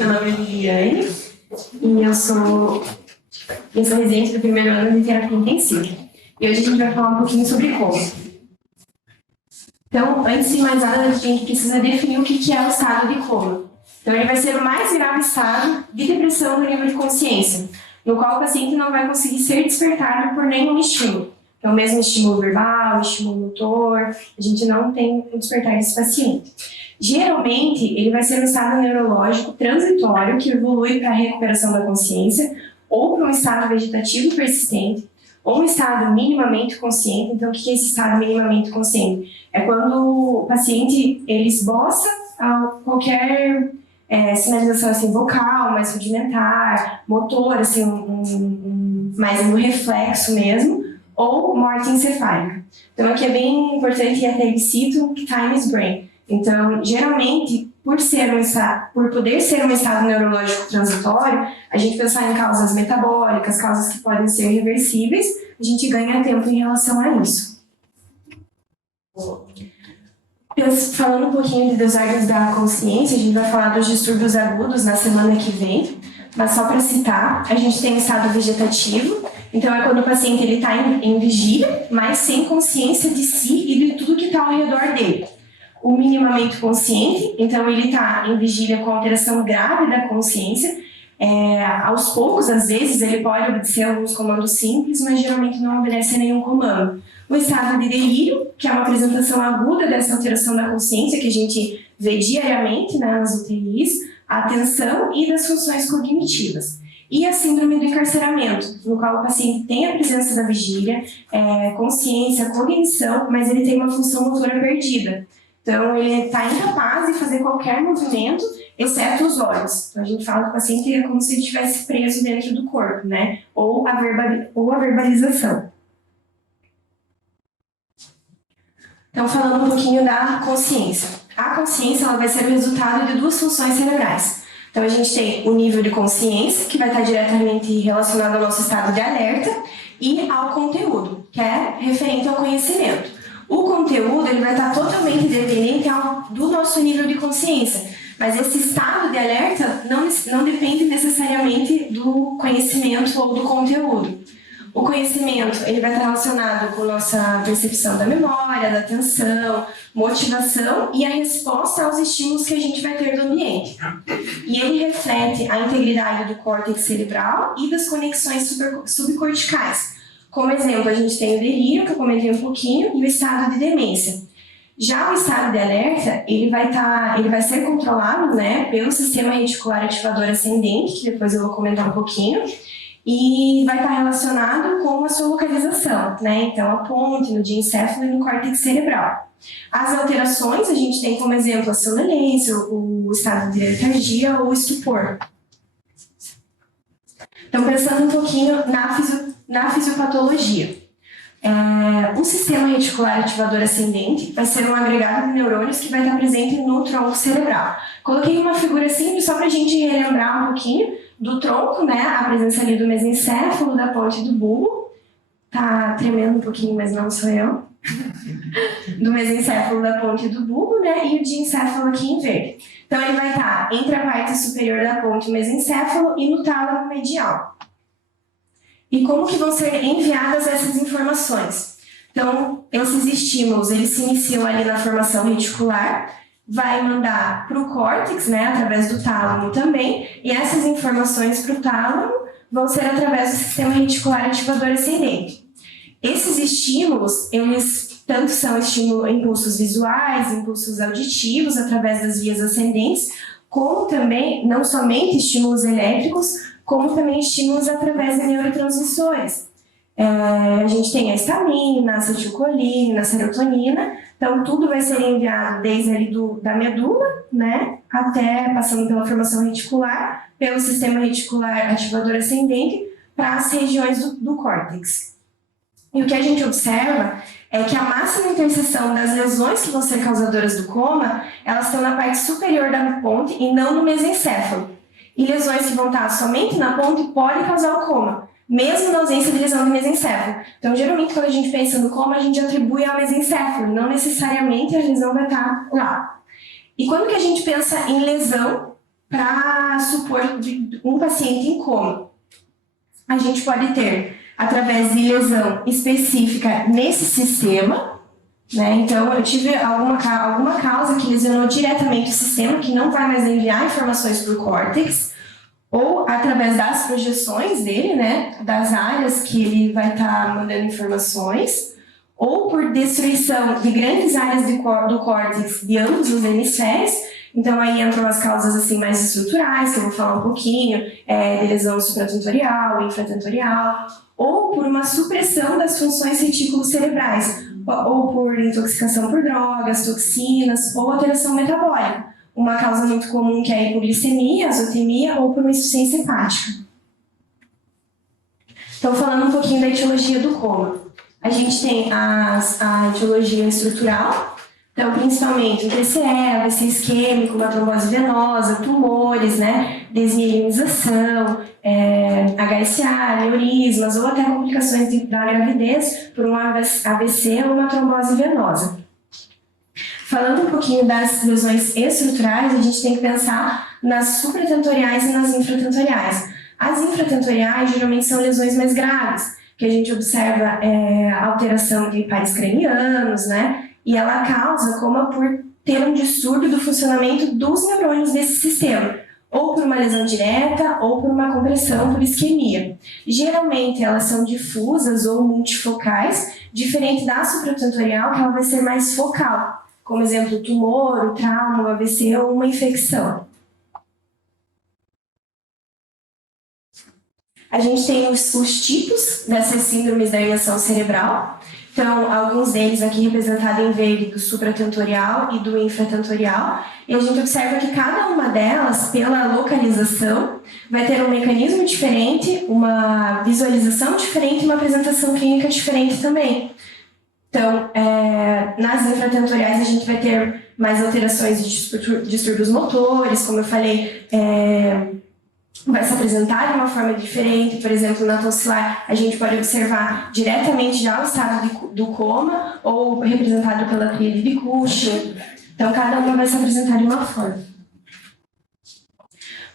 Meu nome é Viviane e eu sou residente do primeiro ano de terapia intensiva. E hoje a gente vai falar um pouquinho sobre coma. Então, antes de mais nada, a gente precisa definir o que é o estado de coma. Então, ele vai ser o mais grave estado de depressão no nível de consciência, no qual o paciente não vai conseguir ser despertado por nenhum estímulo. Então, mesmo estímulo verbal, estímulo motor, a gente não tem o despertar desse paciente. Geralmente, ele vai ser um estado neurológico transitório que evolui para a recuperação da consciência ou para um estado vegetativo persistente ou um estado minimamente consciente. Então, o que é esse estado minimamente consciente? É quando o paciente ele esboça qualquer sinalização assim, vocal, mais rudimentar, motor, assim, mais no reflexo mesmo, ou morte encefálica. Então, aqui é bem importante, e até cito, time is brain. Então, geralmente, por poder ser um estado neurológico transitório, a gente pensar em causas metabólicas, causas que podem ser reversíveis, a gente ganha tempo em relação a isso. Falando um pouquinho de desordens da consciência, a gente vai falar dos distúrbios agudos na semana que vem, mas só para citar, a gente tem o estado vegetativo, então é quando o paciente está em vigília, mas sem consciência de si e de tudo que está ao redor dele. O minimamente consciente, então ele está em vigília com alteração grave da consciência. Aos poucos, às vezes, ele pode obedecer alguns comandos simples, mas geralmente não obedece a nenhum comando. O estado de delírio, que é uma apresentação aguda dessa alteração da consciência que a gente vê diariamente, né, nas UTIs, a atenção e das funções cognitivas. E a síndrome do encarceramento, no qual o paciente tem a presença da vigília, consciência, cognição, mas ele tem uma função motora perdida. Então, ele está incapaz de fazer qualquer movimento, exceto os olhos. Então, a gente fala que o paciente é como se ele estivesse preso dentro do corpo, né? Ou a verbalização. Então, falando um pouquinho da consciência. A consciência ela vai ser o resultado de duas funções cerebrais. Então, a gente tem o nível de consciência, que vai estar diretamente relacionado ao nosso estado de alerta, e ao conteúdo, que é referente ao conhecimento. O conteúdo ele vai estar totalmente dependente do nosso nível de consciência, mas esse estado de alerta não depende necessariamente do conhecimento ou do conteúdo. O conhecimento ele vai estar relacionado com nossa percepção da memória, da atenção, motivação e a resposta aos estímulos que a gente vai ter do ambiente. E ele reflete a integridade do córtex cerebral e das conexões subcorticais. Como exemplo, a gente tem o delírio, que eu comentei um pouquinho, e o estado de demência. Já o estado de alerta, ele vai ser controlado, né, pelo sistema reticular ativador ascendente, que depois eu vou comentar um pouquinho, e vai estar relacionado com a sua localização, né, então a ponte, no diencéfalo e no córtex cerebral. As alterações, a gente tem como exemplo a sonolência, o estado de letargia ou o estupor. Então, pensando um pouquinho na fisiopatologia. O sistema reticular ativador ascendente vai ser um agregado de neurônios que vai estar presente no tronco cerebral. Coloquei uma figura simples só para a gente relembrar um pouquinho do tronco, né? A presença ali do mesencéfalo, da ponte do bulbo. Tá tremendo um pouquinho, mas não sou eu. Do mesencéfalo, da ponte do bulbo, né? E o diencéfalo aqui em verde. Então, ele vai estar entre a parte superior da ponte, o mesencéfalo, e no tálamo medial. E como que vão ser enviadas essas informações? Então, esses estímulos, eles se iniciam ali na formação reticular, vai mandar para o córtex, né, através do tálamo também, e essas informações para o tálamo vão ser através do sistema reticular ativador ascendente. Esses estímulos, eles tanto são impulsos visuais, impulsos auditivos, através das vias ascendentes, como também, não somente estímulos elétricos, como também estímulos através de neurotransmissores. A gente tem a histamina, a acetilcolina, a serotonina, então tudo vai ser enviado desde ali da medula, né, até passando pela formação reticular, pelo sistema reticular ativador ascendente, para as regiões do córtex. E o que a gente observa é que a máxima interseção das lesões que vão ser causadoras do coma, elas estão na parte superior da ponte e não no mesencéfalo. E lesões que vão estar somente na ponte podem causar o coma, mesmo na ausência de lesão do mesencéfalo. Então, geralmente, quando a gente pensa no coma, a gente atribui ao mesencéfalo, não necessariamente a lesão vai estar lá. E quando que a gente pensa em lesão, para supor um paciente em coma. A gente pode ter, através de lesão específica nesse sistema, né? Então, eu tive alguma causa que lesionou diretamente o sistema, que não vai mais enviar informações para o córtex, ou através das projeções dele, né? Das áreas que ele vai estar mandando informações, ou por destruição de grandes áreas do córtex de ambos os hemisférios. Então, aí entram as causas assim, mais estruturais, que eu vou falar um pouquinho, de lesão supratentorial, infratentorial, ou por uma supressão das funções retículo-cerebrais, ou por intoxicação por drogas, toxinas, ou alteração metabólica. Uma causa muito comum que é a hipoglicemia, azotemia, ou por uma insuficiência hepática. Então, falando um pouquinho da etiologia do coma. A gente tem a etiologia estrutural, então, principalmente o TCE, AVC isquêmico, uma trombose venosa, tumores, né, desmielinização, HSA, aneurismas ou até complicações da gravidez por um AVC ou uma trombose venosa. Falando um pouquinho das lesões estruturais, a gente tem que pensar nas supratentoriais e nas infratentoriais. As infratentoriais geralmente são lesões mais graves, que a gente observa alteração de pares cranianos, né? E ela causa coma por ter um distúrbio do funcionamento dos neurônios desse sistema, ou por uma lesão direta, ou por uma compressão por isquemia. Geralmente elas são difusas ou multifocais, diferente da supratentorial, que ela vai ser mais focal, como exemplo o tumor, o trauma, o AVC ou uma infecção. A gente tem os tipos dessas síndromes da injeção cerebral. Então, alguns deles aqui representados em verde do supratentorial e do infratentorial. E a gente observa que cada uma delas, pela localização, vai ter um mecanismo diferente, uma visualização diferente e uma apresentação clínica diferente também. Então, nas infratentoriais a gente vai ter mais alterações de distúrbios motores, como eu falei, vai se apresentar de uma forma diferente. Por exemplo, na tonsilar, a gente pode observar diretamente já o estado do coma ou representado pela tríade de Cushing. Então, cada uma vai se apresentar de uma forma.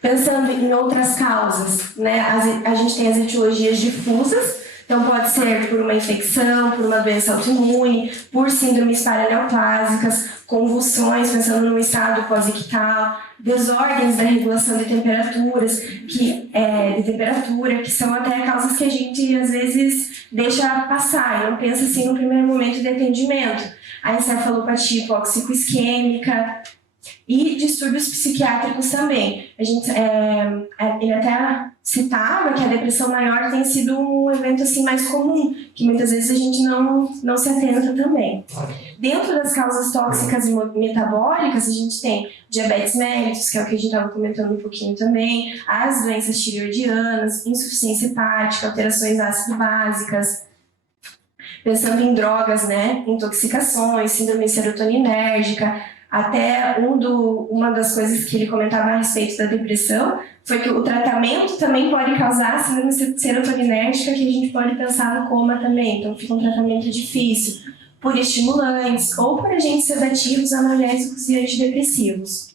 Pensando em outras causas, né, a gente tem as etiologias difusas. Então, pode ser por uma infecção, por uma doença autoimune, por síndromes paraneoplásicas, convulsões, pensando no estado pós-ictal, desordens da regulação de temperaturas, que são até causas que a gente, às vezes, deixa passar e não pensa assim no primeiro momento de atendimento. A encefalopatia hipóxico-isquêmica e distúrbios psiquiátricos também. Ele até citava que a depressão maior tem sido um evento assim, mais comum, que muitas vezes a gente não se atenta também. Dentro das causas tóxicas e metabólicas, a gente tem diabetes mellitus, que é o que a gente estava comentando um pouquinho também, as doenças tireoidianas, insuficiência hepática, alterações ácido-básicas, pensando em drogas, né, intoxicações, síndrome serotoninérgica. Até uma das coisas que ele comentava a respeito da depressão foi que o tratamento também pode causar síndrome serotoninérgica, que a gente pode pensar no coma também. Então, fica um tratamento difícil por estimulantes ou por agentes sedativos, analgésicos e antidepressivos.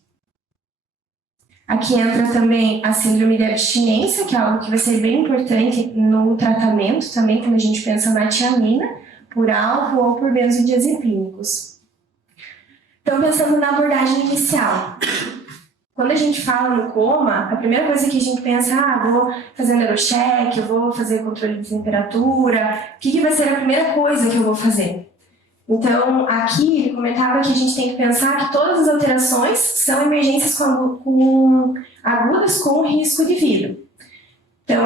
Aqui entra também a síndrome de abstinência, que é algo que vai ser bem importante no tratamento também, quando a gente pensa na tiamina, por álcool ou por benzodiazepínicos. Então, pensando na abordagem inicial, quando a gente fala no coma, a primeira coisa que a gente pensa, vou fazer um neurocheck, eu vou fazer controle de temperatura, o que vai ser a primeira coisa que eu vou fazer? Então, aqui ele comentava que a gente tem que pensar que todas as alterações são emergências agudas com risco de vida. Então,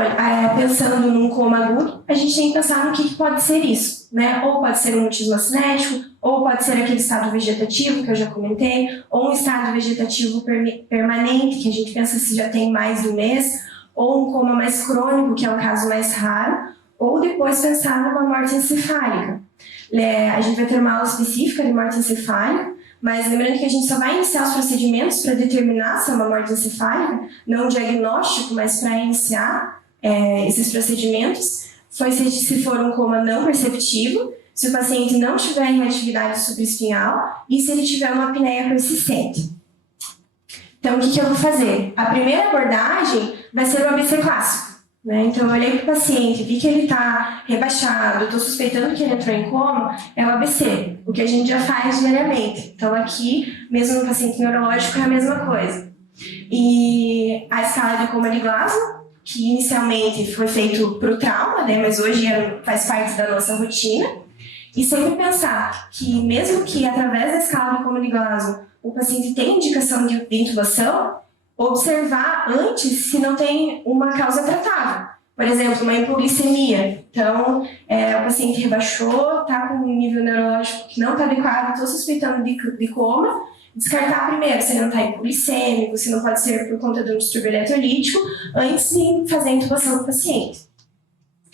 pensando num coma agudo, a gente tem que pensar no que pode ser isso, né? Ou pode ser um mutismo acinético, ou pode ser aquele estado vegetativo que eu já comentei, ou um estado vegetativo permanente, que a gente pensa se já tem mais de um mês, ou um coma mais crônico, que é o caso mais raro, ou depois pensar numa morte encefálica. A gente vai ter uma aula específica de morte encefálica, mas lembrando que a gente só vai iniciar os procedimentos para determinar se é uma morte encefálica, não um diagnóstico, mas para iniciar esses procedimentos, se for um coma não perceptivo, se o paciente não tiver em atividade supraespinhal e se ele tiver uma apneia persistente. Então, Então, o que eu vou fazer? A primeira abordagem vai ser o ABC clássico, né? Então, eu olhei para o paciente, vi que ele está rebaixado, estou suspeitando que ele entrou em coma, é o ABC, o que a gente já faz diariamente. Então, aqui, mesmo no paciente neurológico, é a mesma coisa. E a escala de coma de Glasgow, que inicialmente foi feito para o trauma, né? Mas hoje faz parte da nossa rotina. E sempre pensar que, mesmo que através da escala de coma de Glasgow o paciente tem indicação de intubação, observar antes se não tem uma causa tratável. Por exemplo, uma hipoglicemia. Então, o paciente rebaixou, está com um nível neurológico que não está adequado, estou suspeitando de coma, descartar primeiro se ele não está hipoglicêmico, se não pode ser por conta de um distúrbio eletrolítico, antes de fazer a intubação do paciente.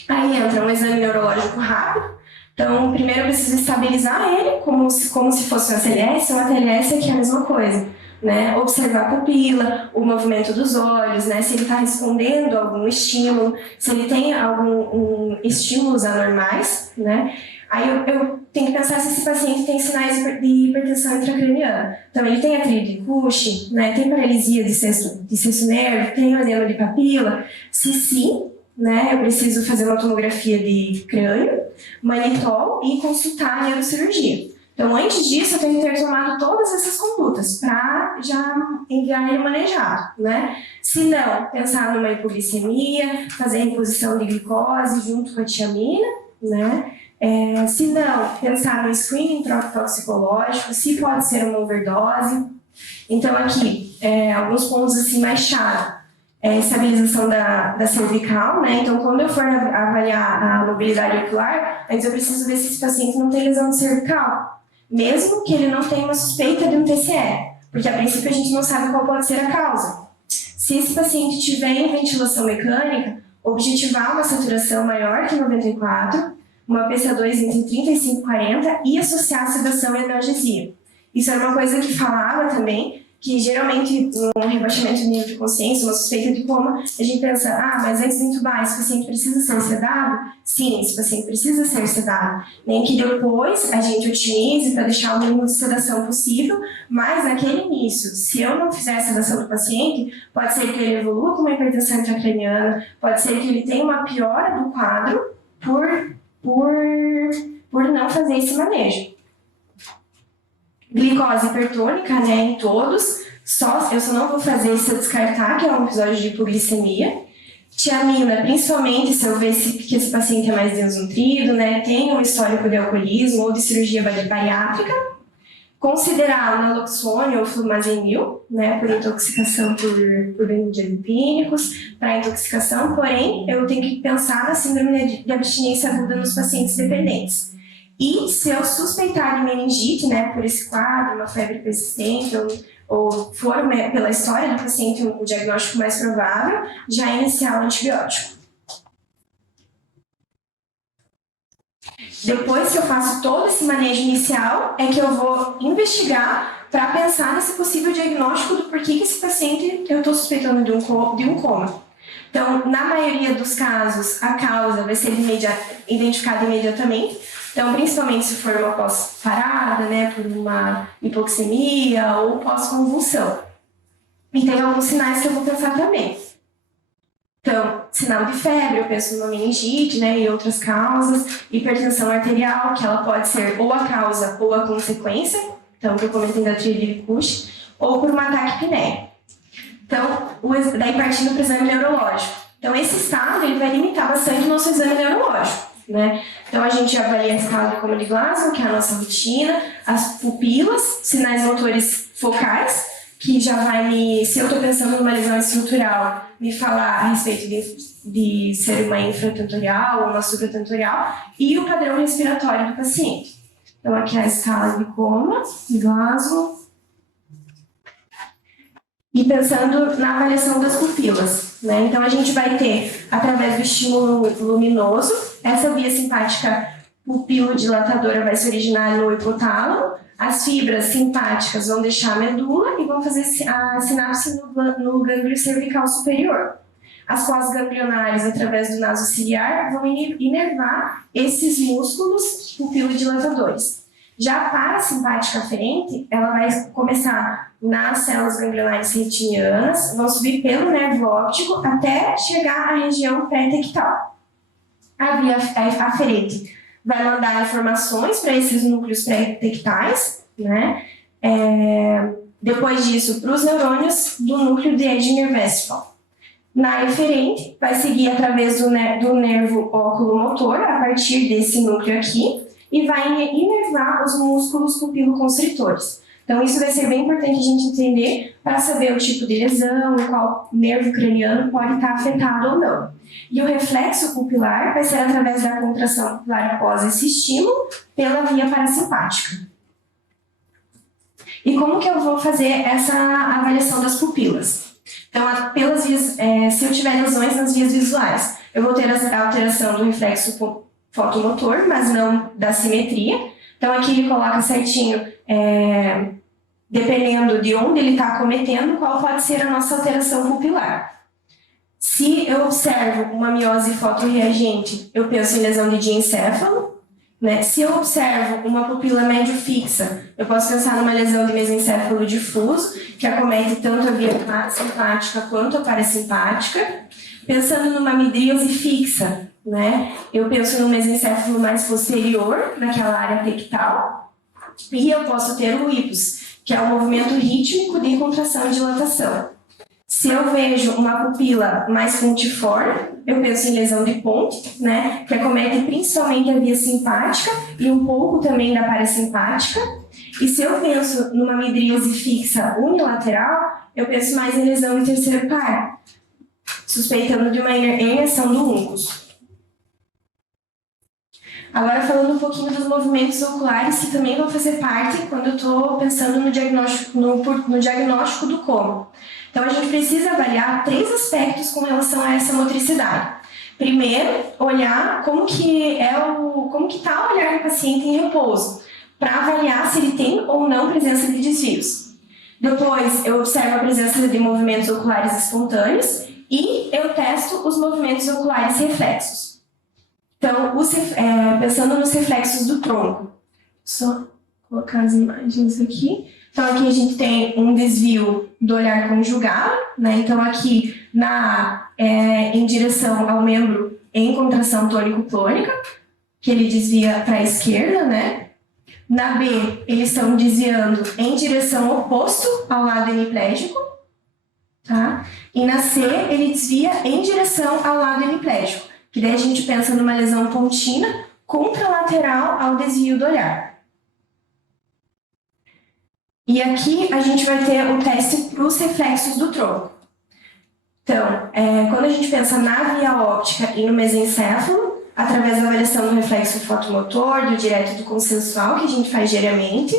Aí entra um exame neurológico rápido. Então, primeiro eu preciso estabilizar ele, como se fosse um ACLS, ou ATLS aqui é a mesma coisa, né? Observar a pupila, o movimento dos olhos, né? Se ele está respondendo a algum estímulo, se ele tem algum estímulos anormais, né? Aí eu tenho que pensar se esse paciente tem sinais de hipertensão intracraniana. Então, ele tem a tríade de Cushing, né? Tem paralisia de sexto nervo, tem edema de papila. Se sim, né, eu preciso fazer uma tomografia de crânio, manitol e consultar a neurocirurgia. Então, antes disso, eu tenho que ter tomado todas essas condutas para já enviar ele manejado, né? Se não, pensar numa hipoglicemia, fazer a reposição de glicose junto com a tiamina, né? Se não, pensar no screening toxicológico, se pode ser uma overdose. Então, aqui, alguns pontos assim mais chave. Estabilização da cervical, né? Então, quando eu for avaliar a mobilidade ocular, antes eu preciso ver se esse paciente não tem lesão cervical, mesmo que ele não tenha uma suspeita de um TCE, porque a princípio a gente não sabe qual pode ser a causa. Se esse paciente tiver em ventilação mecânica, objetivar uma saturação maior que 94, uma PCA2 entre 35 e 40 e associar sedação e analgesia. Isso era uma coisa que falava também, que geralmente num rebaixamento de nível de consciência, uma suspeita de coma, a gente pensa, mas antes de intubar, esse paciente precisa ser sedado? Sim, esse paciente precisa ser sedado. Nem que depois a gente otimize para deixar o mínimo de sedação possível, mas naquele início, se eu não fizer a sedação do paciente, pode ser que ele evolua com uma hipertensão intracraniana, pode ser que ele tenha uma piora do quadro por não fazer esse manejo. Glicose hipertônica, né, em todos, eu só não vou fazer se eu descartar, que é um episódio de hipoglicemia. Tiamina, principalmente se eu ver que esse paciente é mais desnutrido, né, tem um histórico de alcoolismo ou de cirurgia bariátrica. Considerar o naloxone ou flumazenil, né, por intoxicação por benzodiazepínicos, para intoxicação, porém, eu tenho que pensar na síndrome de abstinência aguda nos pacientes dependentes. E se eu suspeitar de meningite, né, por esse quadro, uma febre persistente, ou for pela história do paciente o diagnóstico mais provável, já iniciar o antibiótico. Depois que eu faço todo esse manejo inicial, é que eu vou investigar para pensar nesse possível diagnóstico do porquê que esse paciente eu estou suspeitando de um coma. Então, na maioria dos casos, a causa vai ser identificada imediatamente. Então, principalmente se for uma pós-parada, né, por uma hipoxemia ou pós-convulsão. E tem alguns sinais que eu vou pensar também. Então, sinal de febre, eu penso numa meningite, né, e outras causas. Hipertensão arterial, que ela pode ser ou a causa ou a consequência. Então, que eu comentei da tríade de Cushing, ou por um ataque pinéico. Então, daí partindo para o exame neurológico. Então, esse estado ele vai limitar bastante o nosso exame neurológico, né? Então, a gente avalia a escala de coma de Glasgow, que é a nossa rotina, as pupilas, sinais motores focais, que já vai se eu estou pensando numa lesão estrutural, me falar a respeito de ser uma infratentorial ou uma supratentorial, e o padrão respiratório do paciente. Então, aqui é a escala de coma de Glasgow. E pensando na avaliação das pupilas, né? Então, a gente vai ter, através do estímulo luminoso, essa via simpática pupilodilatadora vai se originar no hipotálamo, as fibras simpáticas vão deixar a medula e vão fazer a sinapse no gânglio cervical superior. As pós-ganglionares, através do naso ciliar, vão inervar esses músculos pupilodilatadores. Já a parasimpática aferente, ela vai começar nas células ganglionares retinianas, vão subir pelo nervo óptico até chegar à região pré-tectal. A via aferente vai mandar informações para esses núcleos pré-tectais, né? Depois disso, para os neurônios do núcleo de Edinger Westphal. Na eferente, vai seguir através do nervo óculo-motor, a partir desse núcleo aqui, e vai inervar os músculos pupilo-constritores. Então, isso vai ser bem importante a gente entender para saber o tipo de lesão e qual nervo craniano pode estar afetado ou não. E o reflexo pupilar vai ser através da contração pupilar após esse estímulo pela via parasimpática. E como que eu vou fazer essa avaliação das pupilas? Então, pelas vias, se eu tiver lesões nas vias visuais, eu vou ter a alteração do reflexo fotomotor, mas não da simetria. Então, aqui ele coloca certinho, dependendo de onde ele está acometendo, qual pode ser a nossa alteração pupilar. Se eu observo uma miose fotorreagente, eu penso em lesão de diencéfalo, né? Se eu observo uma pupila médio fixa, eu posso pensar numa lesão de mesencéfalo difuso, que acomete tanto a via simpática quanto a parasimpática. Pensando numa midríase fixa, né? Eu penso no mesencéfalo mais posterior, naquela área tectal, e eu posso ter o ictus, que é o movimento rítmico de contração e dilatação. Se eu vejo uma pupila mais pontiforme, eu penso em lesão de ponte, né, que acomete principalmente a via simpática e um pouco também da parasimpática. E se eu penso numa midríase fixa unilateral, eu penso mais em lesão em terceiro par, suspeitando de uma herniação do uncus. Agora falando um pouquinho dos movimentos oculares que também vão fazer parte quando eu estou pensando no diagnóstico do coma. Então a gente precisa avaliar 3 aspectos com relação a essa motricidade. Primeiro, olhar como que está o olhar do paciente em repouso, para avaliar se ele tem ou não presença de desvios. Depois, eu observo a presença de movimentos oculares espontâneos e eu testo os movimentos oculares reflexos. Então, pensando nos reflexos do tronco, só colocar as imagens aqui. Então, aqui a gente tem um desvio do olhar conjugado, né? Então, aqui em direção ao membro em contração tônico-clônica, que ele desvia para a esquerda, né? Na B, eles estão desviando em direção oposto ao lado hemiplégico, tá? E na C, ele desvia em direção ao lado hemiplégico, que daí a gente pensa numa lesão pontina contralateral ao desvio do olhar. E aqui a gente vai ter o teste para os reflexos do tronco. Então, quando a gente pensa na via óptica e no mesencéfalo, através da avaliação do reflexo fotomotor, do direto e do consensual, que a gente faz diariamente,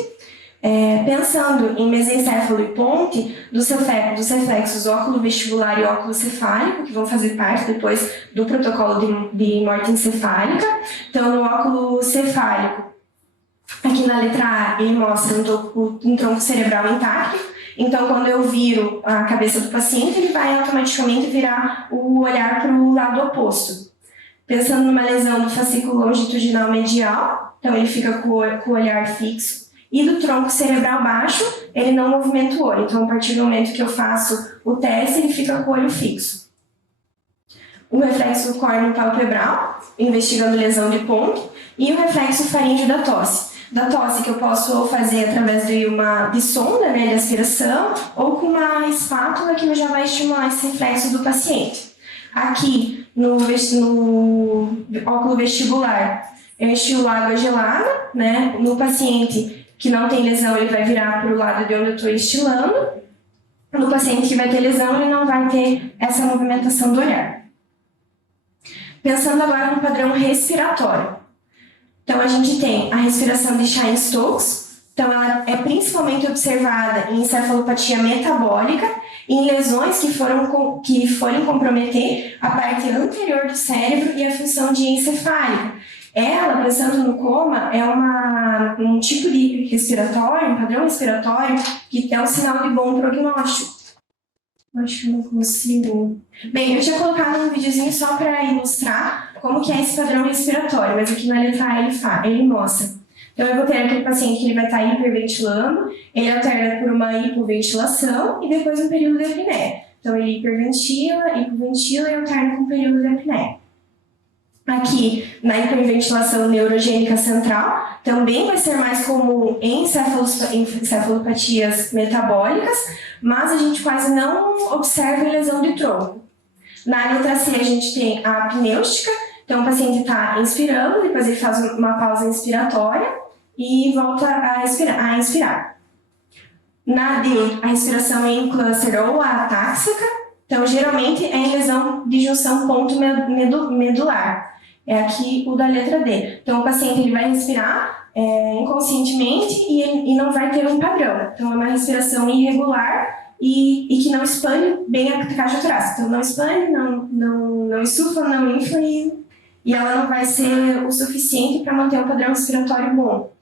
pensando em mesencéfalo e ponte, dos reflexos óculo vestibular e óculo cefálico, que vão fazer parte depois do protocolo de morte encefálica. Então, no óculo cefálico, aqui na letra A, ele mostra um tronco cerebral intacto. Então, quando eu viro a cabeça do paciente, ele vai automaticamente virar o olhar para o lado oposto. Pensando numa lesão do fascículo longitudinal medial, então ele fica com o olhar fixo. E do tronco cerebral baixo, ele não movimenta o olho. Então, a partir do momento que eu faço o teste, ele fica com o olho fixo. O reflexo córneo palpebral, investigando lesão de ponto. E o reflexo faríngeo da tosse. Da tosse que eu posso ou fazer através de sonda, né, de aspiração, ou com uma espátula que já vai estimular esse reflexo do paciente. Aqui, no óculo vestibular, eu estimulo água gelada, né? No paciente que não tem lesão, ele vai virar para o lado de onde eu estou estilando. No paciente que vai ter lesão, ele não vai ter essa movimentação do olhar. Pensando agora no padrão respiratório. Então, a gente tem a respiração de Cheyne-Stokes. Então, ela é principalmente observada em encefalopatia metabólica e em lesões que forem comprometer a parte anterior do cérebro e a função diencefálica. Ela, pensando no coma, é um tipo de respiratório, um padrão respiratório, que é um sinal de bom prognóstico. Acho que eu não consigo. Bem, eu tinha colocado um videozinho só para ilustrar como que é esse padrão respiratório, mas aqui na letra A ele mostra. Então, eu vou ter aquele paciente que ele vai estar hiperventilando, ele alterna por uma hipoventilação e depois um período de apneia. Então, ele hiperventila, hipoventila e alterna com um período de apneia. Aqui, na hiperventilação neurogênica central, também vai ser mais comum em encefalopatias metabólicas, mas a gente quase não observa lesão de tronco. Na letra C, a gente tem a apnêustica, então o paciente está inspirando, depois ele faz uma pausa inspiratória e volta a inspirar. Na D, a respiração é em cluster ou atáxica, então geralmente é em lesão de junção ponto medular. É aqui o da letra D. Então, o paciente ele vai respirar inconscientemente e não vai ter um padrão. Então, é uma respiração irregular e que não expande bem a caixa torácica. Então, não expande, não estufa, não infla e ela não vai ser o suficiente para manter um padrão respiratório bom.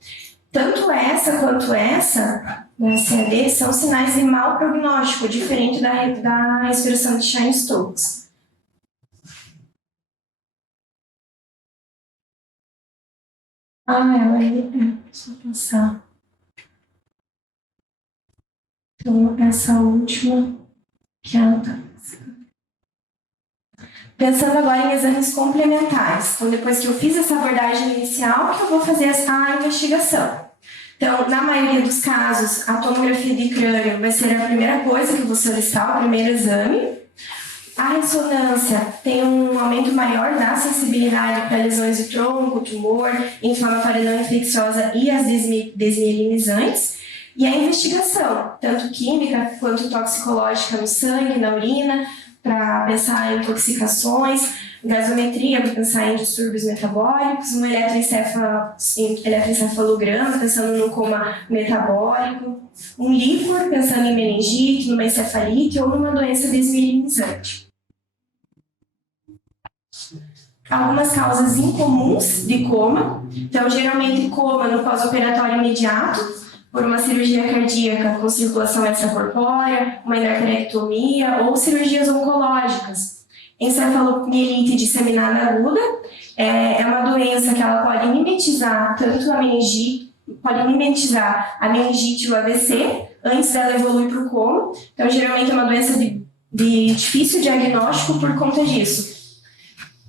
Tanto essa quanto essa, na CAD, são sinais de mau prognóstico, diferente da respiração de Cheyne-Stokes. Ela deixa eu passar. Então, essa última, que é a tóxica. Pensando agora em exames complementares. Então, depois que eu fiz essa abordagem inicial, que eu vou fazer a investigação. Então, na maioria dos casos, a tomografia de crânio vai ser a primeira coisa que eu vou solicitar, o primeiro exame. A ressonância tem um aumento maior da sensibilidade para lesões de tronco, tumor, inflamatória não infecciosa e as desmielinizantes. E a investigação, tanto química quanto toxicológica no sangue, na urina, para pensar em intoxicações, gasometria para pensar em distúrbios metabólicos, um eletroencefalograma pensando no coma metabólico, um líquor pensando em meningite, numa encefalite ou numa doença desmielinizante. Algumas causas incomuns de coma, então geralmente coma no pós-operatório imediato, por uma cirurgia cardíaca com circulação extracorpórea, uma endarterectomia ou cirurgias oncológicas. Encefalomielite disseminada aguda é uma doença que ela pode mimetizar tanto a meningite, e o AVC antes dela evoluir para o coma. Então, geralmente é uma doença de difícil diagnóstico por conta disso.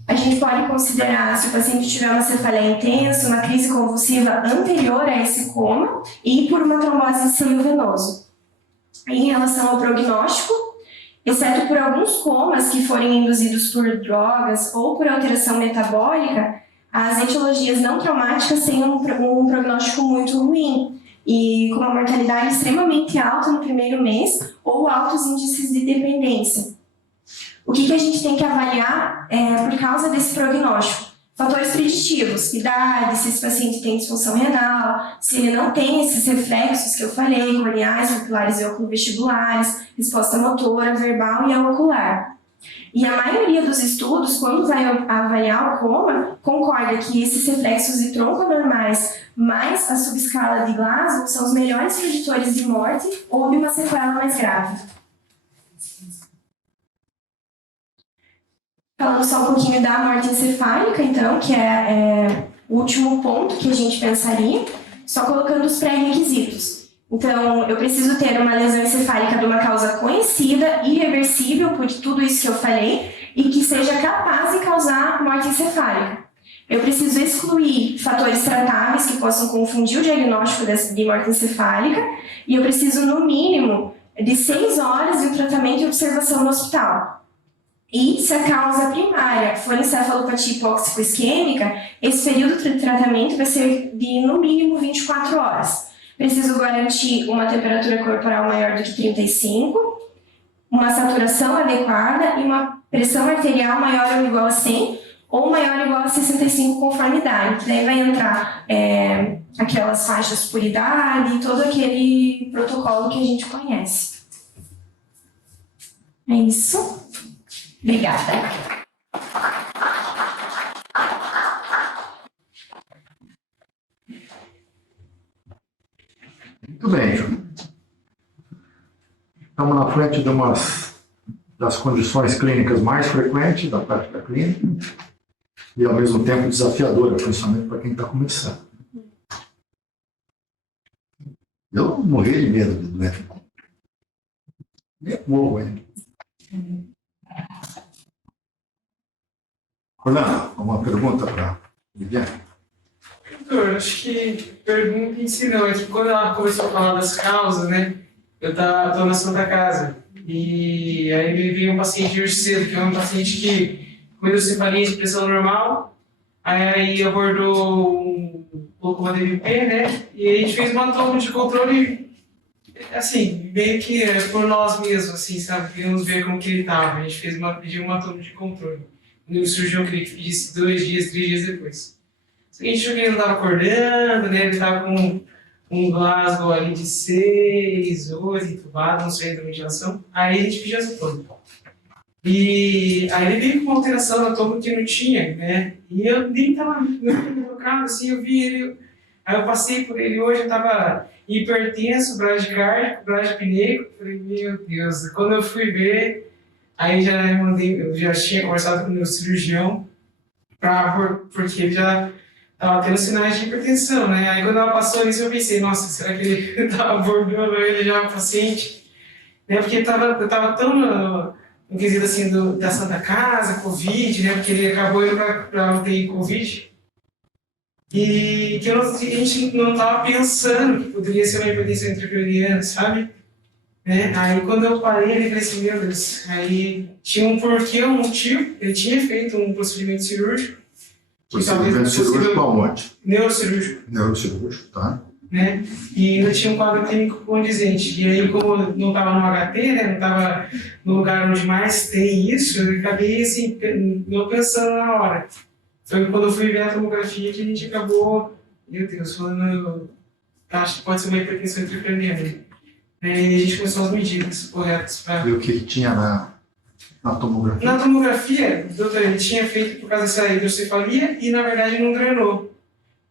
A gente pode considerar, se o paciente tiver uma cefaleia intensa, uma crise convulsiva anterior a esse coma e por uma trombose de seio venoso. Em relação ao prognóstico, exceto por alguns comas que forem induzidos por drogas ou por alteração metabólica, as etiologias não traumáticas têm um prognóstico muito ruim e com uma mortalidade extremamente alta no primeiro mês ou altos índices de dependência. O que a gente tem que avaliar por causa desse prognóstico? Fatores preditivos, idade, se esse paciente tem disfunção renal, se ele não tem esses reflexos que eu falei, corneais, papilares e oculovestibulares, resposta motora, verbal e ocular. E a maioria dos estudos, quando vai avaliar o coma, concorda que esses reflexos de tronco normais mais a subescala de Glasgow são os melhores preditores de morte ou de uma sequela mais grave. Falando só um pouquinho da morte encefálica, então, que é o último ponto que a gente pensaria, só colocando os pré-requisitos. Então, eu preciso ter uma lesão encefálica de uma causa conhecida, irreversível por tudo isso que eu falei, e que seja capaz de causar morte encefálica. Eu preciso excluir fatores tratáveis que possam confundir o diagnóstico de morte encefálica, e eu preciso, no mínimo, de 6 horas de um tratamento e observação no hospital. E se a causa primária for encefalopatia hipóxico-isquêmica, esse período de tratamento vai ser de, no mínimo, 24 horas. Preciso garantir uma temperatura corporal maior do que 35, uma saturação adequada e uma pressão arterial maior ou igual a 100 ou maior ou igual a 65 conforme idade. Que daí vai entrar aquelas faixas por idade e todo aquele protocolo que a gente conhece. É isso. Obrigada. Muito bem, João. Estamos na frente de umas das condições clínicas mais frequentes da prática clínica e, ao mesmo tempo, desafiadora, principalmente para quem está começando. Eu morri de medo de doença. Morro ainda. Orlando, alguma pergunta para Viviane? Doutor, acho que pergunta em si não. É que quando ela começou a falar das causas, né? Tô na Santa Casa. E aí me veio um paciente hoje cedo, que é um paciente que começou cefalia de pressão normal. Aí abordou um pouco uma DVP, né? E aí a gente fez uma toma de controle, assim, meio que por nós mesmos, assim, sabe? Queríamos ver como que ele estava. A gente pediu uma toma de controle. O cirurgião queria que pedisse 2 dias, 3 dias depois. Só que a gente viu que ele não estava acordando, né? Ele estava com um Glasgow ali de 6, 8, entubado, não sei da ventilação. Aí a gente pediu essa toma. E aí ele veio com uma alteração na toma que não tinha, né? E eu nem estava colocado, assim, eu vi ele. Aí eu passei por ele hoje, eu estava hipertenso, bradicárdico, bradipneico. Falei, meu Deus. Quando eu fui ver, aí eu já tinha conversado com o meu cirurgião, porque ele já estava tendo sinais de hipertensão, né? Aí quando ela passou isso, eu pensei, nossa, será que ele estava abordando ele já, o paciente? Né? Porque eu estava tão no quesito assim da Santa Casa, Covid, né? Porque ele acabou indo para UTI Covid. E que a gente não estava pensando que poderia ser uma hipertensão intracraniana, sabe? Né? Aí quando eu parei, ele falei assim, meu Deus, aí tinha um porquê, um motivo, ele tinha feito um procedimento cirúrgico. Procedimento cirúrgico aonde? Neurocirúrgico. Neurocirúrgico, tá? Né? E ainda tinha um quadro clínico condizente. E aí, como não estava no HT, né? Não estava no lugar onde mais tem isso, eu acabei assim, não pensando na hora. Foi quando eu fui ver a tomografia que a gente acabou, meu Deus, falando, acho que pode ser uma hipertensão intracraniana. E a gente começou as medidas corretas para. E o que tinha na tomografia? Na tomografia, doutor, ele tinha feito por causa dessa hidrocefalia e na verdade não drenou.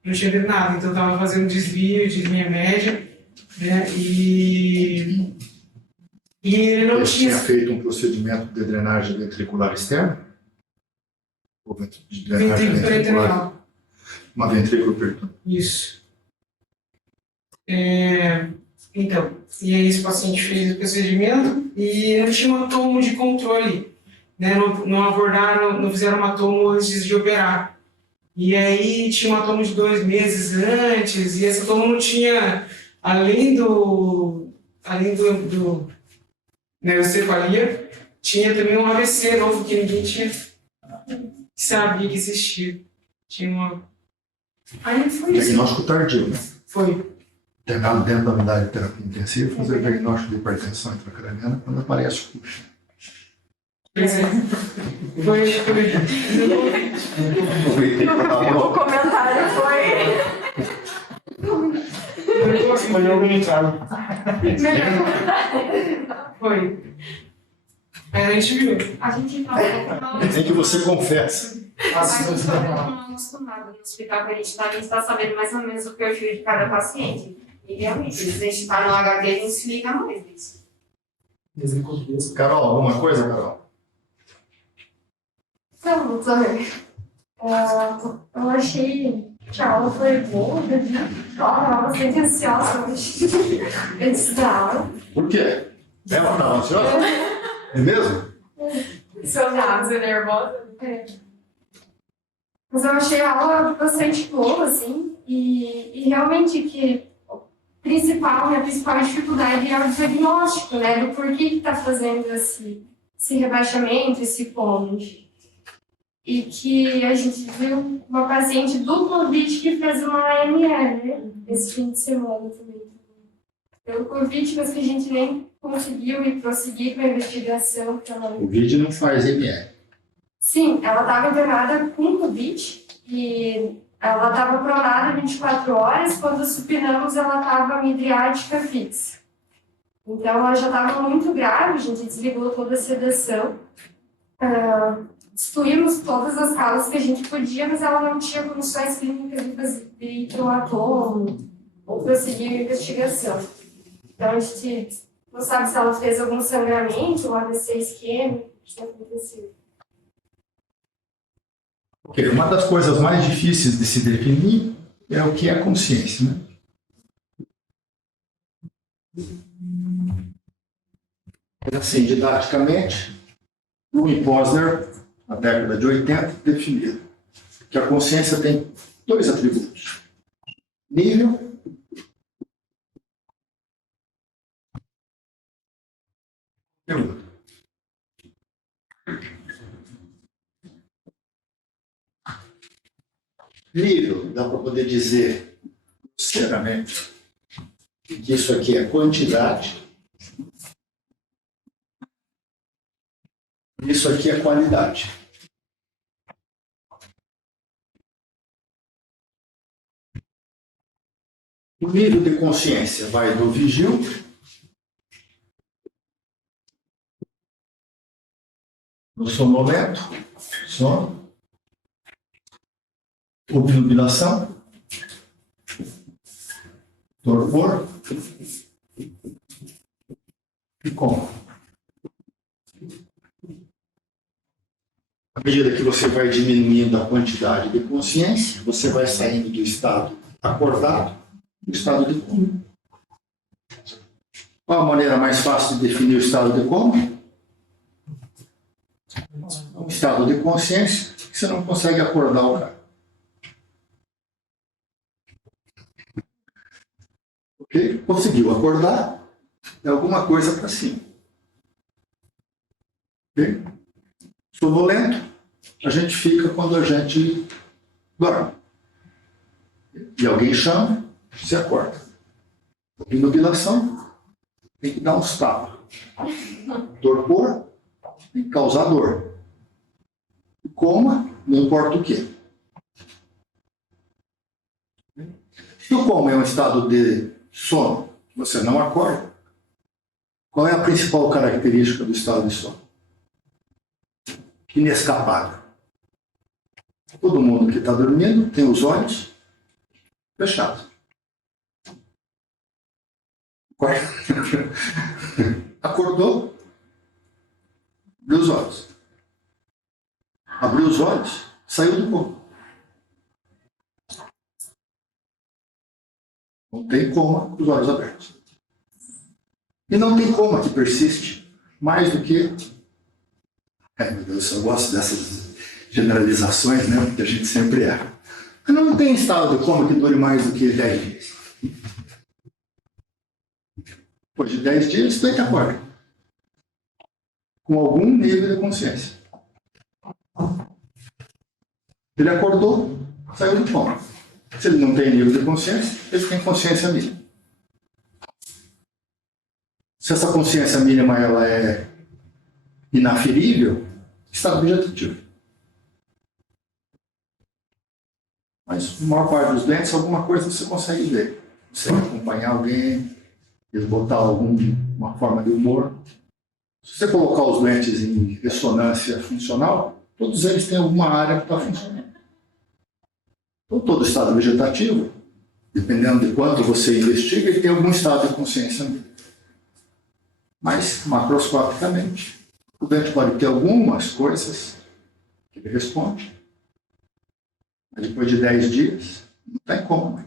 Não tinha drenado, então estava fazendo desvio de linha média, né? E ele não Ele tinha. tinha feito um procedimento de drenagem ventricular externa? Ou de drenagem Ventrículo ventricular? peritoneal. Uma ventrículo peritoneal. Isso. Então, e aí esse paciente fez o procedimento e ele tinha uma tomo de controle, né? Não abordaram, não fizeram uma tomo antes de operar. E aí tinha uma tomo de 2 meses antes, e essa tomo não tinha, além do neurocefalia, tinha também um AVC novo que ninguém tinha sabia que existia. Tinha uma. Aí foi isso. Diagnóstico tardio, né? Foi. Internado dentro da unidade de terapia intensiva, fazer o diagnóstico de hipertensão intracraniana quando aparece o puxa. Pois é. Foi. O comentário foi. Foi organizado. Foi. Aí a gente viu. A gente não Tem que você confessa. a gente não acostumado no hospital que a gente está sabendo mais ou menos o perfil de cada paciente. E realmente, se a gente está no HD, a gente se liga mais disso. Carol, alguma coisa, Carol? Então, doutor, eu achei que a aula foi boa, eu estava bastante ansiosa hoje, antes da aula. Por quê? Ela estava ansiosa? É mesmo? Ansiosa e nervosa. Mas eu achei a aula bastante boa, assim, e realmente que minha principal dificuldade é o diagnóstico, né, do porquê que está fazendo esse rebaixamento, esse ponte. E que a gente viu uma paciente do Covid que fez uma AMR, né, esse fim de semana também. Pelo Covid, mas que a gente nem conseguiu ir prosseguir com a investigação. O vídeo não faz MR. Sim, ela estava internada com Covid e ela estava pronada 24 horas, quando supinamos ela estava midriática fixa. Então ela já estava muito grave, a gente desligou toda a sedação. Excluímos todas as causas que a gente podia, mas ela não tinha condições clínicas de fazer hematomo ou prosseguir a investigação. Então a gente não sabe se ela fez algum sangramento, um AVC isquêmico, que aconteceu. Ok, uma das coisas mais difíceis de se definir é o que é consciência, né? Assim, didaticamente, Louis Posner, na década de 80, definiu que a consciência tem dois atributos: nível e conteúdo. Nível, dá para poder dizer sinceramente que isso aqui é quantidade, isso aqui é qualidade. O nível de consciência vai do vigil no sonolento, sono, obnubilação, torpor e coma. À medida que você vai diminuindo a quantidade de consciência, você vai saindo do estado acordado para o estado de coma. Qual a maneira mais fácil de definir o estado de coma? Um estado de consciência que você não consegue acordar o cara. Ok? Conseguiu acordar, é alguma coisa para cima. Ok? Sonolento, a gente fica quando a gente dorme. E alguém chama, você acorda. Obnubilação, tem que dar uns tapas. Torpor, tem que causar dor. Coma, não importa o quê. Se o coma é um estado de sono, você não acorda, qual é a principal característica do estado de sono? Inescapável. Todo mundo que está dormindo tem os olhos fechados. Acordou, abriu os olhos. Abriu os olhos, saiu do corpo. Não tem coma com os olhos abertos. E não tem coma que persiste mais do que... meu Deus, eu gosto dessas generalizações, né? Porque a gente sempre erra. Mas não tem estado de coma que dure mais do que 10 dias. Depois de 10 dias, você te acorda. Com algum nível de consciência. Ele acordou, saiu do coma. Se ele não tem nível de consciência, ele tem consciência mínima. Se essa consciência mínima ela é inaferível, estado vegetativo. Mas, na maior parte dos doentes, alguma coisa você consegue ver. Você acompanhar alguém, eles botar alguma forma de humor. Se você colocar os doentes em ressonância funcional, todos eles têm alguma área que está funcionando. Então, todo estado vegetativo, dependendo de quanto você investiga, ele tem algum estado de consciência mínima. Mas, macroscopicamente, o doente pode ter algumas coisas que ele responde, mas depois de 10 dias, não tem como.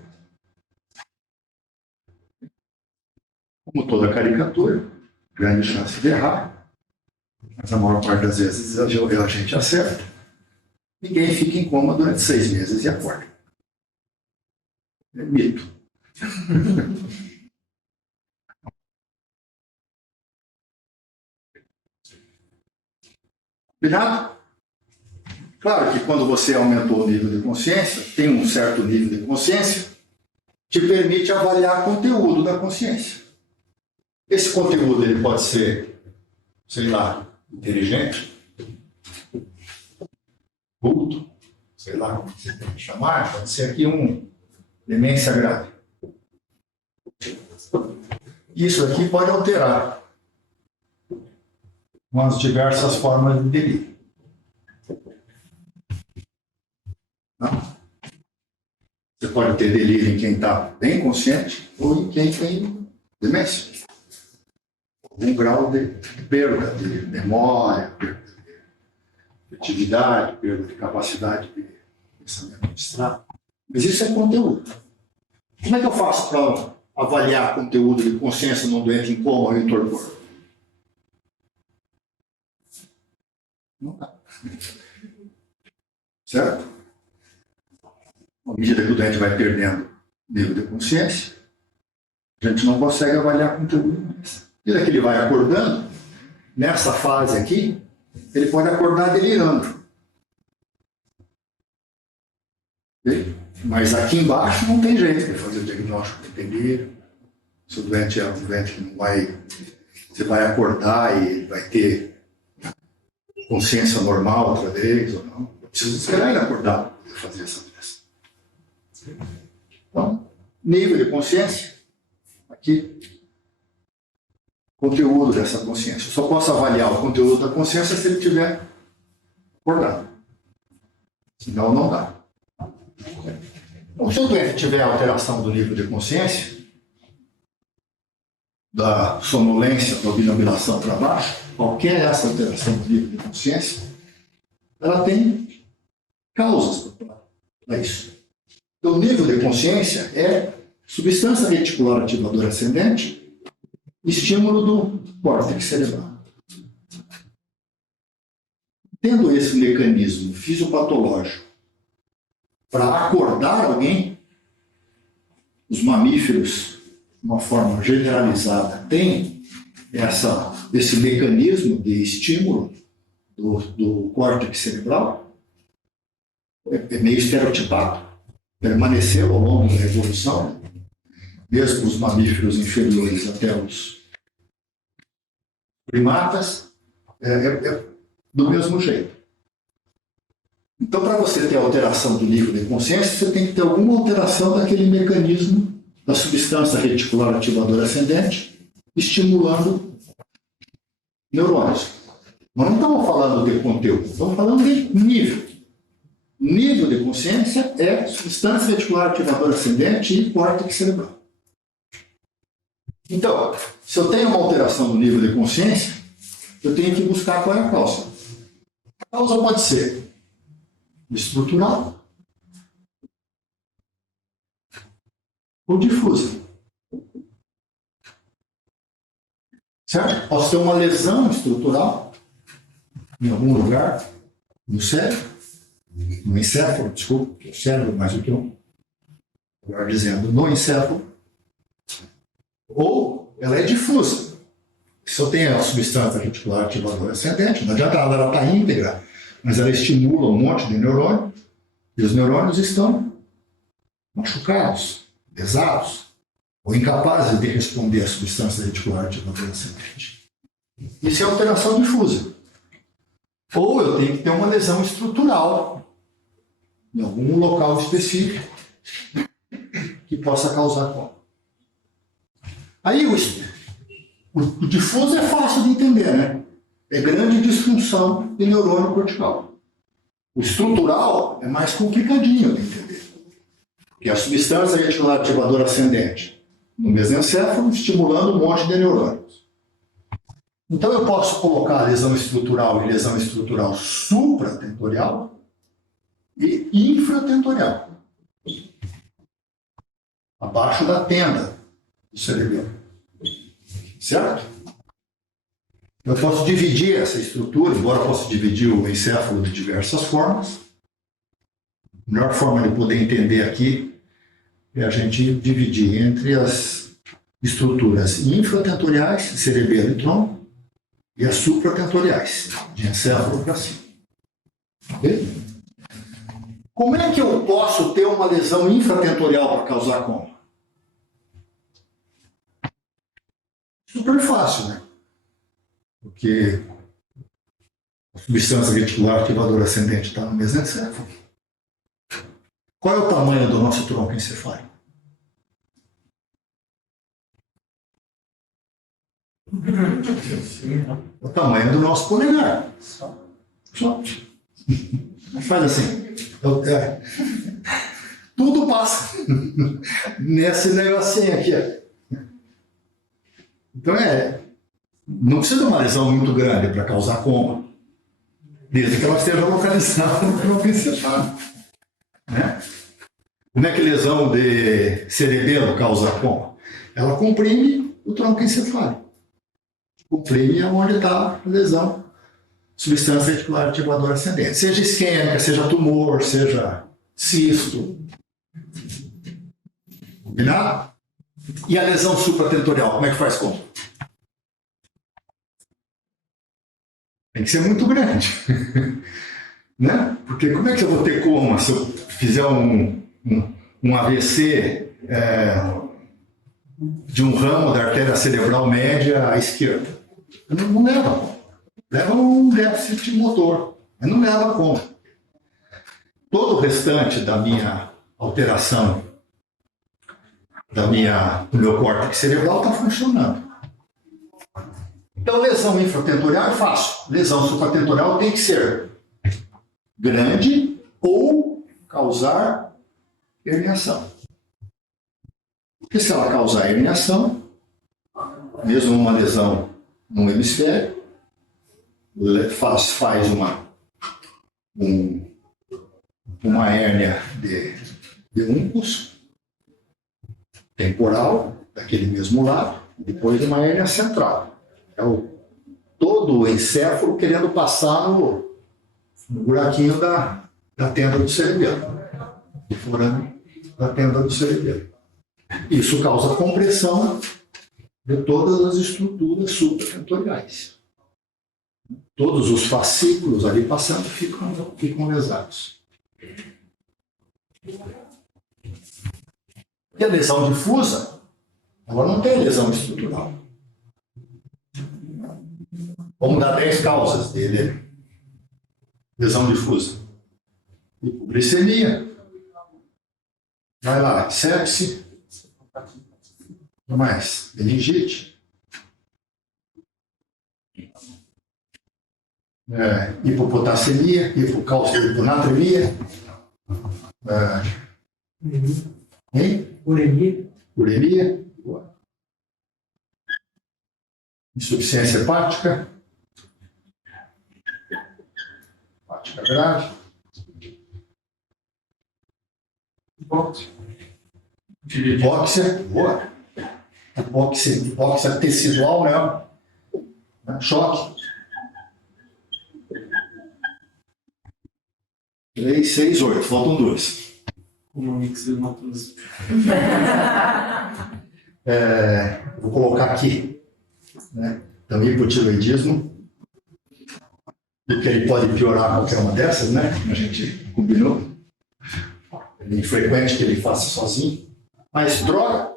Como toda caricatura, grande chance de errar, mas a maior parte das vezes a gente acerta. Ninguém fica em coma durante 6 meses e acorda. É mito. Combinado? Claro que quando você aumentou o nível de consciência, tem um certo nível de consciência, te permite avaliar o conteúdo da consciência. Esse conteúdo ele pode ser, sei lá, inteligente, culto, sei lá como você tem que chamar, pode ser aqui demência grave. Isso aqui pode alterar com as diversas formas de delírio. Não? Você pode ter delírio em quem está bem consciente ou em quem tem demência. Um grau de perda de memória, perda de atividade, perda de capacidade de pensamento abstrato. Mas isso é conteúdo. Como é que eu faço para avaliar conteúdo de consciência num doente em coma ou em torpor? Não dá. Certo? À medida que o doente vai perdendo nível de consciência, a gente não consegue avaliar conteúdo mais. À medida que ele vai acordando, nessa fase aqui, ele pode acordar delirando. Mas aqui embaixo não tem jeito de fazer o diagnóstico de delírio. Se o doente é um doente que não vai... Você vai acordar e ele vai ter consciência normal outra vez ou não. Eu preciso esperar ele acordar para fazer essa avaliação. Então, nível de consciência, aqui, conteúdo dessa consciência. Eu só posso avaliar o conteúdo da consciência se ele estiver acordado. Senão, não dá. Então, se o doente tiver alteração do nível de consciência, da sonolência, da obnubilação para baixo, qualquer essa alteração do nível de consciência, ela tem causas para isso. Então, o nível de consciência é substância reticular ativadora ascendente, estímulo do córtex cerebral. Tendo esse mecanismo fisiopatológico para acordar alguém, os mamíferos, de uma forma generalizada, têm esse mecanismo de estímulo do córtex cerebral, é meio estereotipado, permaneceu ao longo da evolução, mesmo os mamíferos inferiores até os primatas, do mesmo jeito. Então, para você ter alteração do nível de consciência, você tem que ter alguma alteração daquele mecanismo da substância reticular ativadora ascendente, estimulando neurônios. Nós não estamos falando de conteúdo, estamos falando de nível. Nível de consciência é substância reticular ativadora ascendente e córtex cerebral. Então, se eu tenho uma alteração do nível de consciência, eu tenho que buscar qual é a causa. A causa pode ser estrutural ou difusa. Certo? Posso ter uma lesão estrutural em algum lugar, no cérebro, no encéfalo, desculpa, o cérebro mais do que um. Agora dizendo, no encéfalo. Ou ela é difusa. Se eu tenho a substância reticular ativadora ascendente, não adianta ela estar íntegra, mas ela estimula um monte de neurônio, e os neurônios estão machucados, pesados, ou incapazes de responder à substância reticular ativadora ascendente. Isso é alteração difusa. Ou eu tenho que ter uma lesão estrutural em algum local específico que possa causar coma. Aí o difuso é fácil de entender, né? É grande disfunção de neurônio cortical. O estrutural é mais complicadinho de entender. Que é a substância reticular ativadora ascendente no mesencéfalo, estimulando um monte de neurônios. Então eu posso colocar lesão estrutural e lesão estrutural supratentorial e infratentorial. Abaixo da tenda do cerebelo. Certo? Eu posso dividir essa estrutura, embora eu possa dividir o encéfalo de diversas formas. A melhor forma de poder entender aqui é a gente dividir entre as estruturas infratentoriais, cerebelo e tronco, e as supratentoriais, de encéfalo para cima. Okay? Como é que eu posso ter uma lesão infratentorial para causar coma? Super fácil, né? Porque a substância reticular ativadora ascendente está no mesencéfalo. Qual é o tamanho do nosso tronco encefálico? O tamanho do nosso polegar. Só. Faz assim. Tudo passa nesse negocinho aqui. Então não precisa de uma lesão muito grande para causar coma, desde que ela esteja localizada no tronco encefálico. Né? Como é que lesão de cerebelo causa coma? Ela comprime o tronco encefálico. Comprime onde está a lesão, substância reticular ativadora ascendente. Seja isquêmica, seja tumor, seja cisto. Combinado? E a lesão supratentorial, como é que faz conta? Tem que ser muito grande. Né? Porque como é que eu vou ter coma se eu fizer um AVC de um ramo da artéria cerebral média à esquerda? Não leva conta. Leva um déficit motor, mas não leva conta. Todo o restante da minha alteração do meu córtex cerebral está funcionando. Então, lesão infratentorial é fácil. Lesão supratentorial tem que ser grande ou causar herniação. Porque se ela causar herniação, mesmo uma lesão no hemisfério, faz uma hérnia de uncus temporal, daquele mesmo lado, depois uma hérnia central. É todo o encéfalo querendo passar no buraquinho da tenda do cerebelo, do forame da tenda do cerebelo. Isso causa compressão de todas as estruturas supratentoriais. Todos os fascículos ali passando ficam lesados. E a lesão difusa, ela não tem lesão estrutural. Vamos dar 10 causas dele. Lesão difusa. Hipoglicemia. Vai lá, sepse. O que mais? Meningite. Hipopotassemia, hiponatremia. Uremia. Boa. Insuficiência hepática. Hepática grave. Hipóxia. Boa. Hipóxia tecidual, né? Choque. 3, 6, 8. Faltam 2. Vou colocar aqui, né? Então, hipotiroidismo, porque ele pode piorar qualquer uma dessas, né? A gente combinou. É infrequente que ele faça sozinho. Mas droga,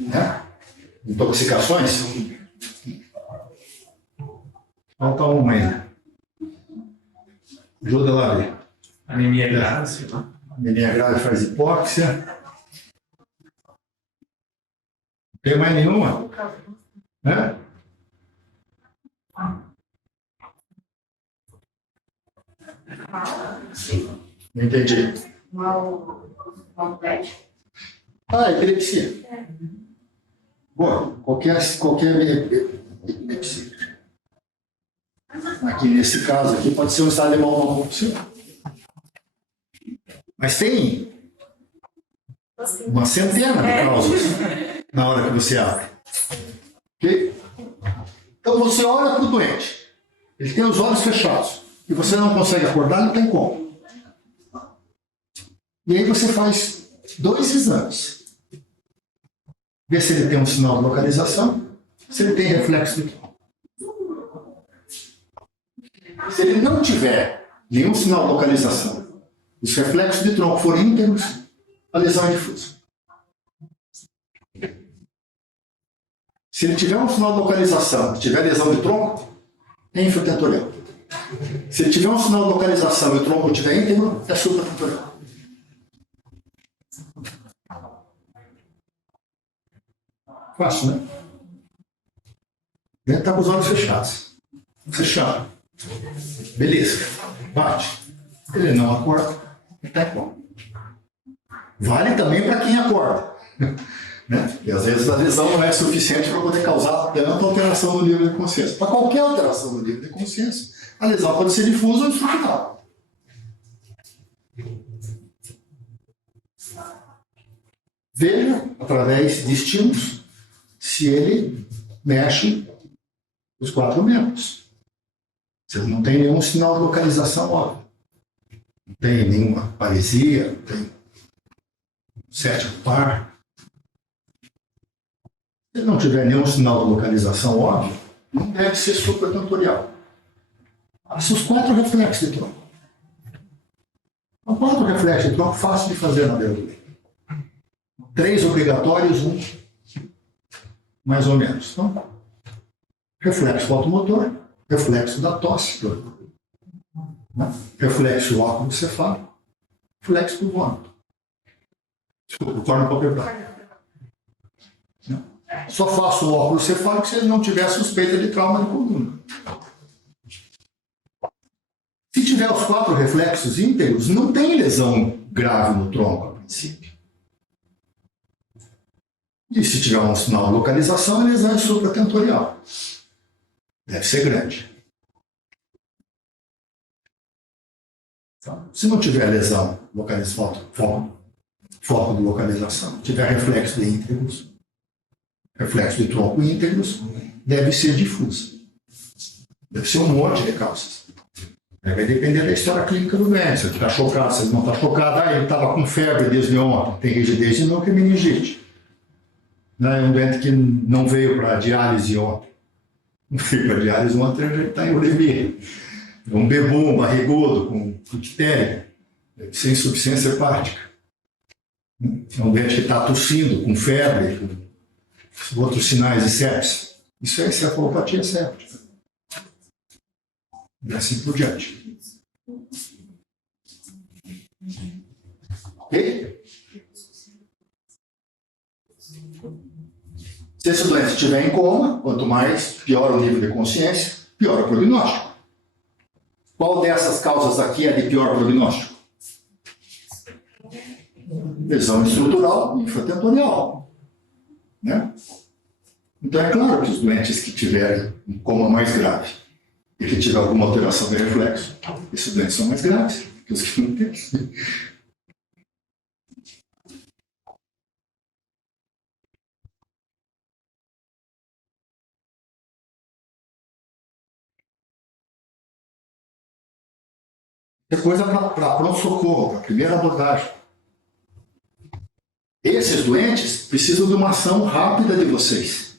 né? Intoxicações. Falta uma ainda. Ajuda lá a ver. Anemia grave, sei lá. Anemia grave faz hipóxia. Não tem mais nenhuma? Né? Não entendi. Epilepsia. Bom, qualquer epilepsia. Aqui nesse caso aqui pode ser um estado de mal não compulsivo. Mas tem uma centena de causas na hora que você abre. Ok? Então você olha para o doente, ele tem os olhos fechados e você não consegue acordar, não tem como. E aí você faz 2 exames. Vê se ele tem um sinal de localização, se ele tem reflexo de tronco. Se ele não tiver nenhum sinal de localização, os reflexos de tronco forem íntegros, a lesão é difusa. Se ele tiver um sinal de localização, tiver lesão de tronco, é infratentorial. Se ele tiver um sinal de localização e o tronco estiver íntegro, é supratentorial. Fácil, né? Ele está com os olhos fechados. Fechado. Beleza. Bate. Ele não acorda. Ele está igual. Vale também para quem acorda. Né? E às vezes a lesão não é suficiente para poder causar tanta alteração no nível de consciência. Para qualquer alteração no nível de consciência, a lesão pode ser difusa ou estrutural. Veja, através de estímulos, se ele mexe os 4 membros. Você não tem nenhum sinal de localização óbvio. Não tem nenhuma paresia, não tem sétimo par. Se não tiver nenhum sinal de localização óbvio, não deve ser supratentorial. São os 4 reflexos de tronco. São 4 reflexos de tronco fácil de fazer na dentadura. 3 obrigatórios, 1 mais ou menos. Então, reflexo fotomotor, reflexo da tosse, né? Reflexo óculo cefálico, reflexo do vômito. Desculpa, torna palpebral. Só faço o óculo cefálico se ele não tiver suspeita de trauma de coluna. Se tiver os 4 reflexos íntegros, não tem lesão grave no tronco, a princípio. E se tiver um sinal de localização, a lesão é supratentorial. Deve ser grande. Então, se não tiver lesão, foco de localização, tiver reflexo de íntegros, reflexo de tronco íntegros, deve ser difusa. Deve ser um monte de causas. Vai depender da história clínica do médico. Se ele está chocado, se ele não está chocado, ele estava com febre desde ontem, tem rigidez de nuca e meningite. É um doente que não veio para a diálise ontem. Não veio para a diálise ontem, ele está em uremia. É um bebum, barrigudo, com bactéria, sem insuficiência hepática. É um doente que está tossindo, com febre, com outros sinais de sepse. Isso é encefalopatia séptica. E assim por diante. Ok? Se esse doente estiver em coma, quanto mais pior o nível de consciência, pior o prognóstico. Qual dessas causas aqui é de pior prognóstico? Lesão estrutural infratentorial. Né? Então é claro que os doentes que tiverem um coma mais grave e que tiver alguma alteração de reflexo, esses doentes são mais graves que os que não têm. Depois para pronto-socorro, para a primeira abordagem. Esses doentes precisam de uma ação rápida de vocês,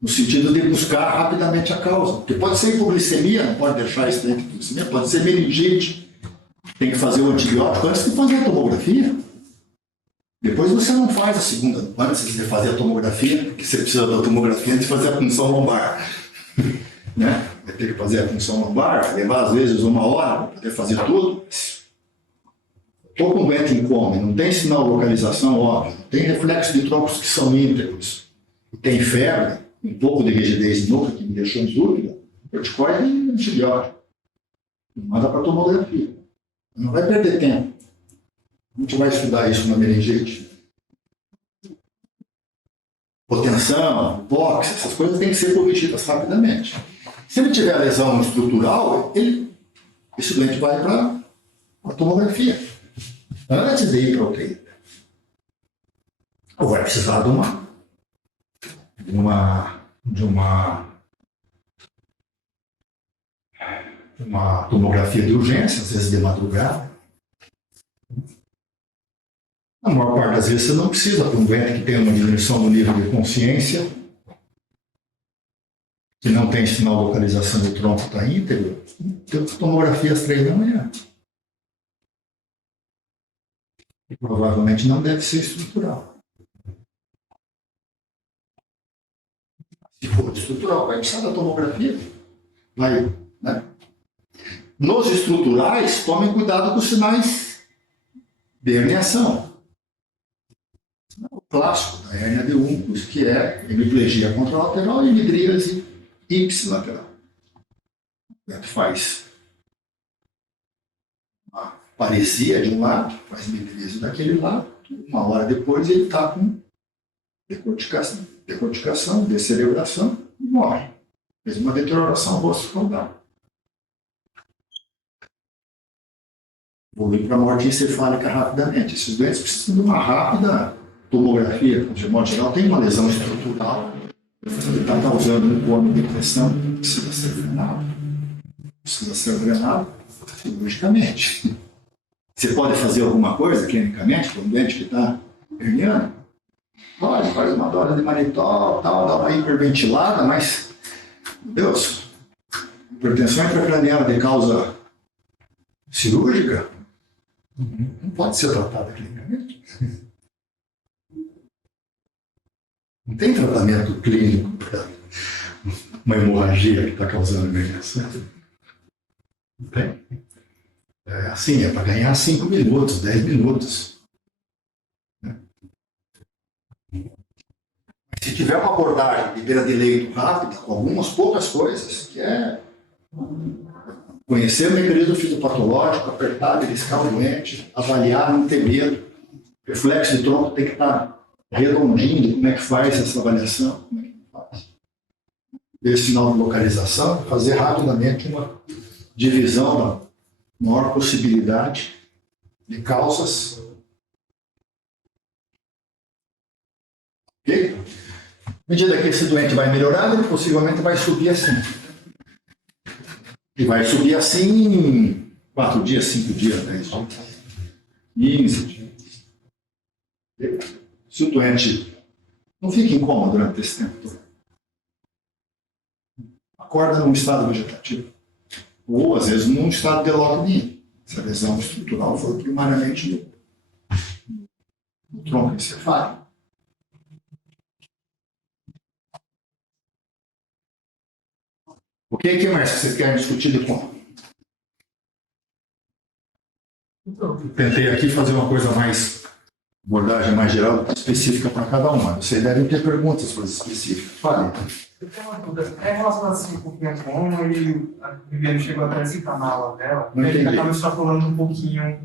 no sentido de buscar rapidamente a causa. Porque pode ser hipoglicemia, não pode deixar esse doente hipoglicemia, pode ser meningite, tem que fazer o antibiótico antes de fazer a tomografia. Depois você não faz a segunda, antes de fazer a tomografia, porque você precisa da tomografia antes de fazer a punção lombar. Né? Vai ter que fazer a punção lombar, vai levar às vezes 1 hora para poder fazer tudo. Estou com doente em coma, não tem sinal de localização óbvio, tem reflexo de troncos que são íntegros, tem febre, um pouco de rigidez de nuca que me deixou em dúvida, corticoide e antibiótico. Manda para tomografia. Não vai perder tempo. A gente vai estudar isso na meningite. Potensão, boxe, essas coisas têm que ser corrigidas rapidamente. Se ele tiver lesão estrutural, esse doente vai para a tomografia, antes de ir para a UTI. Ou vai precisar de uma tomografia de urgência, às vezes de madrugada. A maior parte das vezes você não precisa para um doente que tem uma diminuição no nível de consciência, que não tem sinal de localização do tronco, está íntegro, tem tomografia às 3 da manhã. E provavelmente não deve ser estrutural. Se for estrutural, vai precisar da tomografia. Vai, né? Nos estruturais, tomem cuidado com os sinais de herniação. O clássico da hérnia de Uncus, que é hemiplegia contralateral e hemidríase ipsilateral. Faz uma paresia de um lado, faz hemidríase daquele lado, 1 hora depois ele está com decorticação, descerebração e morre. Fez uma deterioração rosto-caudal. Vou ir para a morte encefálica rapidamente. Esses doentes precisam de uma rápida tomografia, de modo geral, tem uma lesão estrutural, está causando um ponto de pressão, precisa ser drenado. Precisa ser drenado cirurgicamente. Você pode fazer alguma coisa clinicamente para um doente que está herniando? Pode, faz uma dose de manitol, tal, dá uma hiperventilada, mas, meu Deus, hipertensão intracraniana de causa cirúrgica não pode ser tratada clinicamente. Não tem tratamento clínico para uma hemorragia que está causando emergência. Não tem. É assim, é para ganhar 5 minutos, 10 minutos. Se tiver uma abordagem de beira de leito rápida, com algumas poucas coisas, que é conhecer o mecanismo fisiopatológico, apertar, beliscar o doente, avaliar, não ter medo. O reflexo de tronco tem que estar redondinho, como é que faz essa avaliação, como é que faz. Ver sinal de localização, fazer rapidamente uma divisão da maior possibilidade de causas. Ok? À medida que esse doente vai melhorando, ele possivelmente vai subir assim. E vai subir assim em 4 dias, 5 dias, 10 dias, 15 dias. Se o doente não fica em coma durante esse tempo todo, acorda num estado vegetativo. Ou, às vezes, num estado de lockdown. Se a lesão estrutural for primariamente no tronco encefálico. O que mais que vocês querem discutir de como? Tentei aqui fazer uma coisa mais, abordagem mais geral, específica para cada uma. Vocês devem ter perguntas coisas específicas. Fale. Eu tenho uma dúvida. É relacionado assim com o como a Viviane chegou até a citar na aula dela, Não ele entendi. acaba extrapolando um pouquinho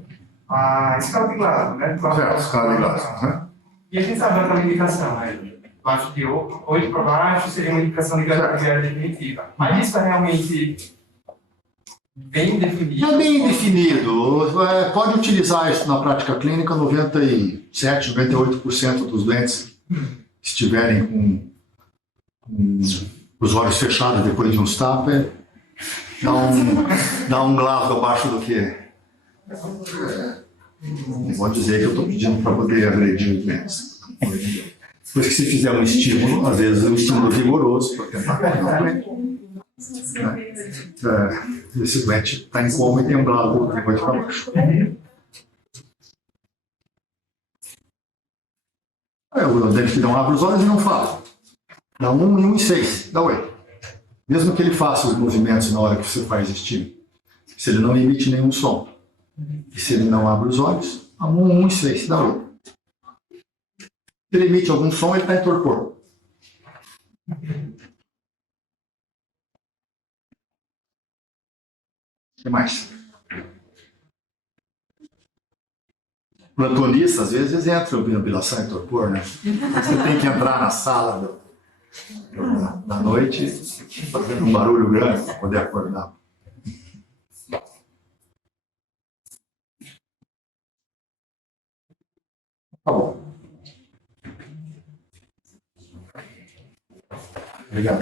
a escala de Glasgow, né? Escala de Glasgow. E a gente sabe daquela indicação, né? Baixo de 8 para baixo seria uma indicação de gravidade definitiva. Mas isso é realmente bem definido? É bem definido. Pode utilizar isso na prática clínica. 97, 98% dos doentes que estiverem com os olhos fechados depois de um tapas, dá um Glasgow abaixo do que. Não vou dizer que eu estou pedindo para poder agredir os doentes. Depois que se fizer um estímulo, às vezes é um estímulo vigoroso para tentar curar o doente. Esse doente está em coma e tem um Glasgow depois para baixo. O doente que não abre os olhos e não fala. Dá 1 e 1 e 6, dá 8. Mesmo que ele faça os movimentos na hora que você faz estímulo. Se ele não emite nenhum som. E se ele não abre os olhos, dá 1, 1 e 6, dá 8. Se ele emite algum som, ele está em torpor. O que mais? Plantonista, às vezes, entra em obnubilação e torpor, né? Você tem que entrar na sala da noite, fazendo um barulho grande para poder acordar. Tá bom. Obrigado.